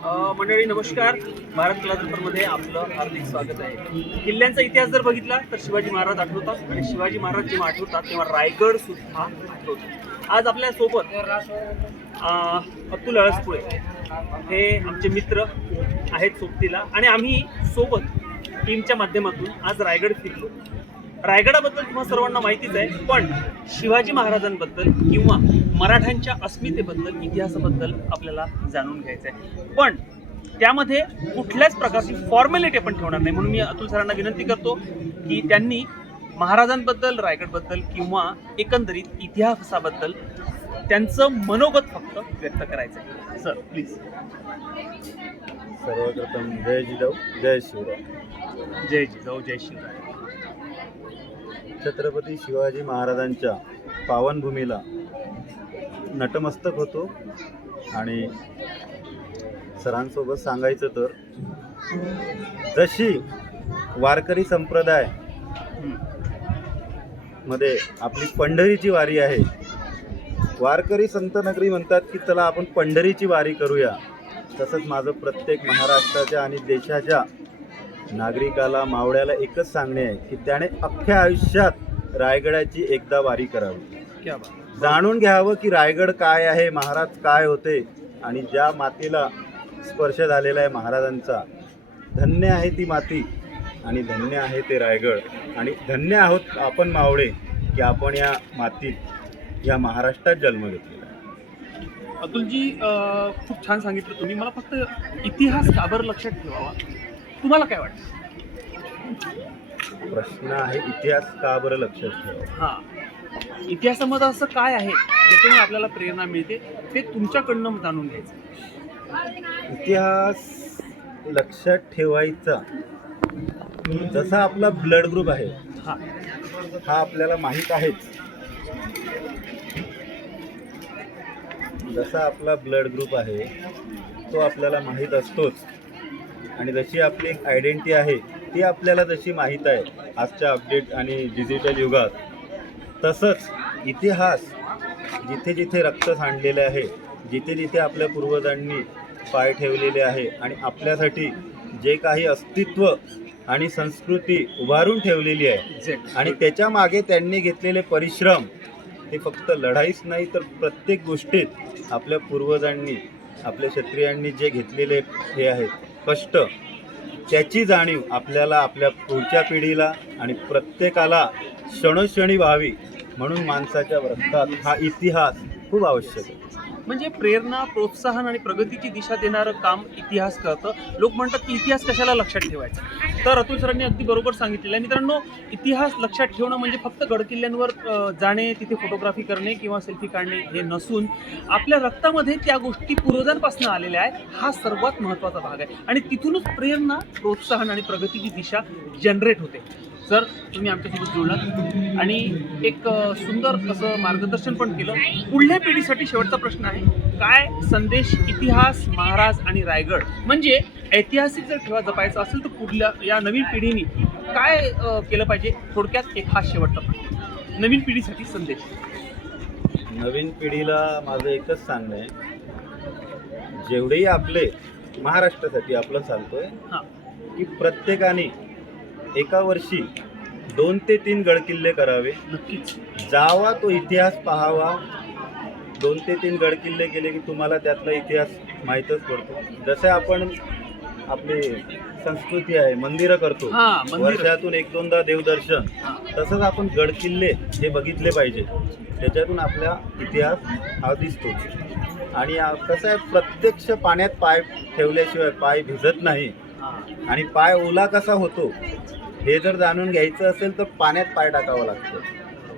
मंडळी नमस्कार. भारत कलादर्पणमध्ये आपलं हार्दिक स्वागत आहे. किल्ल्यांचा इतिहास जर बघितला तर शिवाजी महाराज आठवतात आणि शिवाजी महाराज जेव्हा आठवतात तेव्हा रायगड सुद्धा आठवतो. आज आपल्या सोबत अतुल अळसपुळे हे आमचे मित्र आहेत सोबतीला आणि आम्ही सोबत टीमच्या माध्यमातून आज रायगड फिरलो. रायगडाबद्दल तुम्हाला सर्वांना माहितीच आहे, पण शिवाजी महाराजांबद्दल किंवा मराठ्यांच्या अस्मितेबद्दल इतिहासाबद्दल आपल्याला जाणून घ्यायचं आहे. पण त्यामध्ये कुठल्याच प्रकारची फॉर्मॅलिटी आपण ठेवणार नाही. म्हणून मी अतुल सरांना विनंती करतो की त्यांनी महाराजांबद्दल, रायगडबद्दल किंवा एकंदरीत इतिहासाबद्दल त्यांचं मनोगत फक्त व्यक्त करायचं आहे. Sir please. सर्वप्रथम जय जिजाऊ जय शिवराय. जय जिजाऊ जय शिवराय. छत्रपती शिवाजी महाराजांच्या पावनभूमीला नतमस्तक होतो. आणि सरांसोबत सांगायचं तर जशी वारकरी संप्रदाय मध्ये आपली पंढरीची वारी आहे, वारकरी संत नगरी म्हणतात की चला आपण पंढरीची वारी करूया, तसंच माझं प्रत्येक महाराष्ट्राच्या आणि देशाच्या नागरिकाला, मावळ्याला एकच सांगणे आहे की त्याने अख्ख्या आयुष्यात रायगडाची एकदा वारी करावी. क्या बात. जाणून घ्यावं की रायगड काय आहे, महाराज काय होते, आणि ज्या मातीला स्पर्श झालेला आहे महाराजांचा, धन्य आहे ती माती आणि धन्य आहे ते रायगड. आणि धन्य आहोत आपण मावळे की आपण या मातीत, या महाराष्ट्रात जन्म घेतलेला आहे. अतुलजी, खूप छान सांगितलं तुम्ही. मला फक्त इतिहास का बरं लक्षात ठेवावा, तुम्हाला काय वाटतं? प्रश्न आहे इतिहास का बरं लक्षात ठेवा. हां, इतिहासामध्ये असं काय आहे ज्याच्यामुळे आपल्याला प्रेरणा मिळते, ते तुमच्याकडनं जाणून घ्यायचं. इतिहास लक्षात ठेवायचा जसा आपला ब्लड ग्रुप आहे हां, हा आपल्याला माहीत आहेच. जसा आपला ब्लड ग्रुप आहे तो आपल्याला माहीत असतोच. आणि जशी आपली एक आयडेंटिटी आहे ती आपल्याला जशी माहीत आहे आजच्या अपडेट आणि डिजिटल युगात, तसंच इतिहास जिथे जिथे रक्त सांडलेले आहे, जिथे जिथे आपल्या पूर्वजांनी पाय ठेवलेले आहे आणि आपल्यासाठी जे काही अस्तित्व आणि संस्कृती उभारून ठेवलेली आहे आणि त्याच्या मागे त्यांनी घेतलेले परिश्रम, हे फक्त लढाईच नाही तर प्रत्येक गोष्टीत आपल्या पूर्वजांनी, आपल्या क्षत्रियांनी जे घेतलेले हे आहेत कष्ट, त्याची जाणीव आपल्याला, आपल्या पुढच्या पिढीला आणि प्रत्येकाला क्षणोक्षणी व्हावी म्हणून माणसाच्या रक्तात हा इतिहास खूप आवश्यक आहे. म्हणजे प्रेरणा, प्रोत्साहन आणि प्रगतीची दिशा देणारं काम इतिहास करतं. लोक म्हणतात की इतिहास कशाला लक्षात ठेवायचा, तर अतुल सरांनी अगदी बरोबर सांगितलेलं आहे. मित्रांनो, इतिहास लक्षात ठेवणं म्हणजे फक्त गडकिल्ल्यांवर जाणे, तिथे फोटोग्राफी करणे किंवा सेल्फी काढणे हे नसून आपल्या रक्तामध्ये त्या गोष्टी पूर्वजांपासून आलेल्या आहेत, हा सर्वात महत्त्वाचा भाग आहे. आणि तिथूनच प्रेरणा, प्रोत्साहन आणि प्रगतीची दिशा जनरेट होते. सर, तुम्ही आमच्यासोबत जुळलात आणि एक सुंदर असं मार्गदर्शन पण केलं. पुढल्या पिढीसाठी शेवटचा प्रश्न आहे, काय संदेश इतिहास, महाराज आणि रायगड म्हणजे ऐतिहासिक जर ठेवा जपायचा असेल तर पुढल्या या नवीन पिढीने काय केलं पाहिजे? थोडक्यात एक हा शेवटचा प्रश्न, नवीन पिढीसाठी संदेश. नवीन पिढीला माझं एकच सांगणं आहे, जेवढेही आपले महाराष्ट्रासाठी आपलं सांगतोय हां, की प्रत्येकाने एका वर्षी 2 ते 3 गडकिल्ले करावे. नक्कीच. जावा, तो इतिहास पाहावा. 2 ते 3 गडकिल्ले केले की तुम्हाला त्यातला इतिहास माहीतच पडतो. जसं आपण आपली संस्कृती आहे, मंदिरं करतो वर्षातून 1-2दा देवदर्शन, तसंच आपण गडकिल्ले हे बघितले पाहिजे. त्याच्यातून आपला इतिहास हा दिसतो. आणि कसं आहे, प्रत्यक्ष पाण्यात पाय ठेवल्याशिवाय पाय भिजत नाही. आणि पाय ओला कसा होतो हे जर जाणून घ्यायचं असेल तर पाण्यात पाय टाकावा लागतो.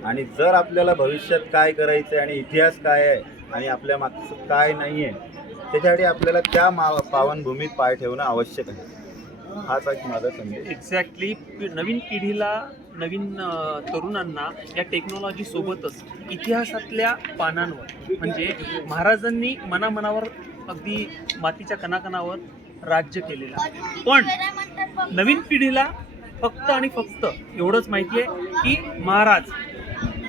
आणि जर आपल्याला भविष्यात काय करायचं आहे आणि इतिहास काय आहे आणि आपल्या मागचं काय नाही आहे, त्याच्यासाठी आपल्याला त्या पावनभूमीत पाय ठेवणं आवश्यक आहे. हाच एक माझा संदेश. एक्झॅक्टली. नवीन पिढीला, नवीन तरुणांना या टेक्नॉलॉजी सोबतच इतिहासातल्या पानांवर, म्हणजे महाराजांनी मनामनावर, अगदी मातीच्या कणाकणावर राज्य केलेलं आहे. पण नवीन पिढीला फक्त आणि फक्त एवढंच माहिती आहे की महाराज,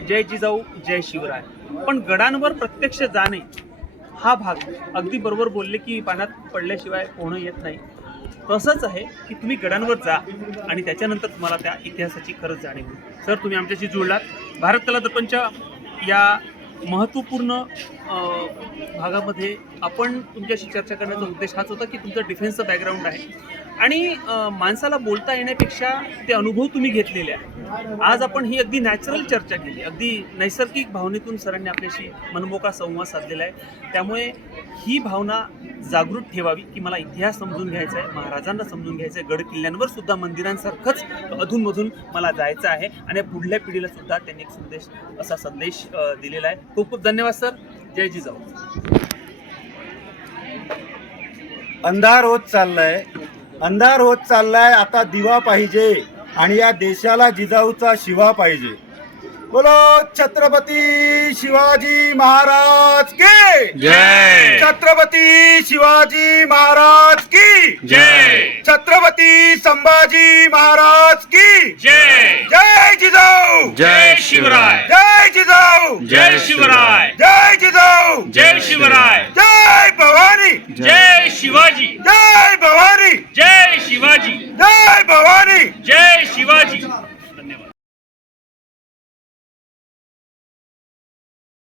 जय जिजाऊ जय शिवराय. पण गडांवर प्रत्यक्ष जाणे हा भाग अगदी बरोबर बोलले की पाण्यात पडल्याशिवाय पोहणं येत नाही. तसंच आहे की तुम्ही गडांवर जा आणि त्याच्यानंतर तुम्हाला त्या इतिहासाची खरंच जाणीव होईल. सर, तुम्ही आमच्याशी जुळलात. भारत कला दर्पणच्या या महत्त्वपूर्ण भागामध्ये आपण तुमच्याशी चर्चा करण्याचा उद्देश हाच होता की तुमचं डिफेन्सचं बॅकग्राऊंड आहे आणि माणसाला बोलता येण्यापेक्षा ते अनुभव तुम्ही घेतलेले आहे. आज आपण ही अगदी नॅचरल चर्चा केली, अगदी नैसर्गिक भावनेतून सरांनी आपल्याशी मनमोकळा संवाद साधलेला आहे. त्यामुळे ही भावना जागृत ठेवावी की मला इतिहास समजून घ्यायचा आहे, महाराजांना समजून घ्यायचं आहे, गड किल्ल्यांवर सुद्धा मंदिरांसारखंच अधूनमधून मला जायचं आहे आणि पुढल्या पिढीला सुद्धा त्यांनी एक संदेश दिलेला आहे. खूप खूप धन्यवाद सर. जय जिजाऊ. अंधार होत चाललाय. आता दिवा पाहिजे आणि या देशाला जिजाऊचा शिवा पाहिजे. बोलो छत्रपती शिवाजी महाराज की जय. छत्रपती शिवाजी महाराज की जय. छत्रपती संभाजी महाराज की जय. जय जिजाऊ. जय शिवराय. जय जिजाऊ. जय शिवराय. जय जिजाऊ. जय शिवराय. जय भवानी. जय शिवाजी. जय भवानी. जय शिवाजी. जय भवानी. जय शिवाजी.